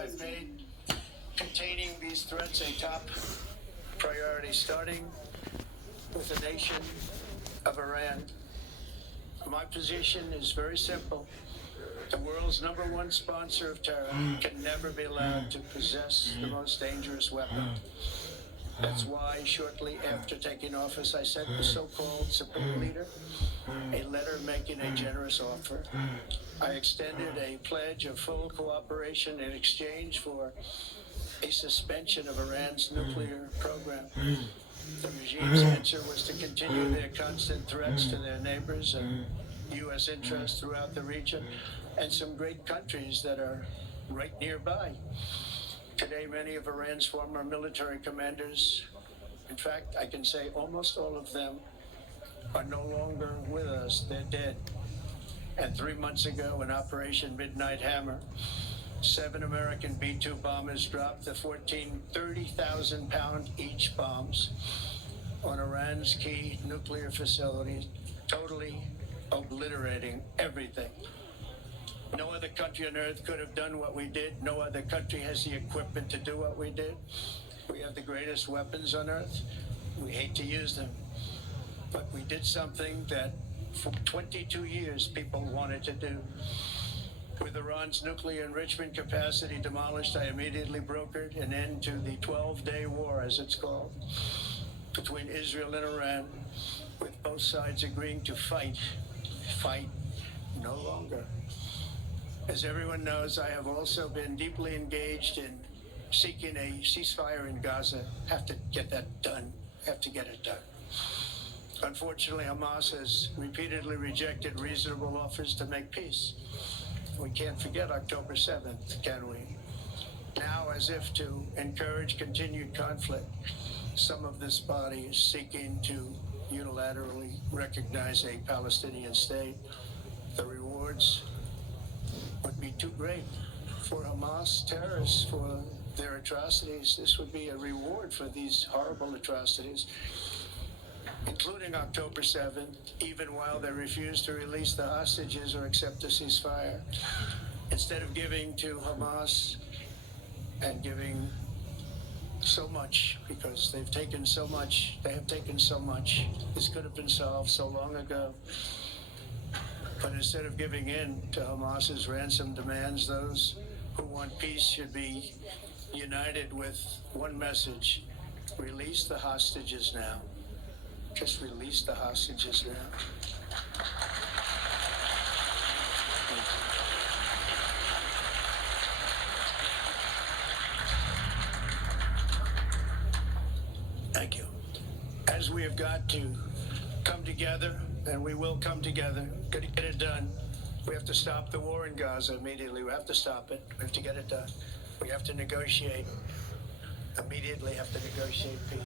I've made containing these threats a top priority, starting with the nation of Iran. My position is very simple. The world's #1 sponsor of terror can never be allowed to possess the most dangerous weapon. That's why shortly after taking office, I sent the so-called Supreme Leader a letter making a generous offer. I extended a pledge of full cooperation in exchange for a suspension of Iran's nuclear program. The regime's answer was to continue their constant threats to their neighbors and U.S. interests throughout the region, and some great countries that are right nearby. Today, many of Iran's former military commanders, in fact, I can say almost all of them, are no longer with us. They're dead. And 3 months ago, in Operation Midnight Hammer, 7 American B-2 bombers dropped the 14 30,000-pound each bombs on Iran's key nuclear facilities, totally obliterating everything. No other country on earth could have done what we did. No other country has the equipment to do what we did. We have the greatest weapons on earth. We hate to use them. But we did something that for 22 years people wanted to do. With Iran's nuclear enrichment capacity demolished, I immediately brokered an end to the 12-day war, as it's called, between Israel and Iran, with both sides agreeing to fight no longer. As everyone knows, I have also been deeply engaged in seeking a ceasefire in Gaza. Have to get that done. Have to get it done. Unfortunately, Hamas has repeatedly rejected reasonable offers to make peace. We can't forget October 7th, can we? Now, as if to encourage continued conflict, some of this body is seeking to unilaterally recognize a Palestinian state. The rewards would be too great for Hamas terrorists for their atrocities. This would be a reward for these horrible atrocities, including October 7th, even while they refuse to release the hostages or accept a ceasefire. Instead of giving to Hamas and giving so much, because they've taken so much, this could have been solved so long ago. But instead of giving in to Hamas's ransom demands, those who want peace should be united with one message: release the hostages now. Just release the hostages now. Thank you. As we have got to come together, and we will come together, got to get it done. We have to stop the war in Gaza immediately. We have to stop it. We have to get it done. We have to negotiate. Immediately have to negotiate peace.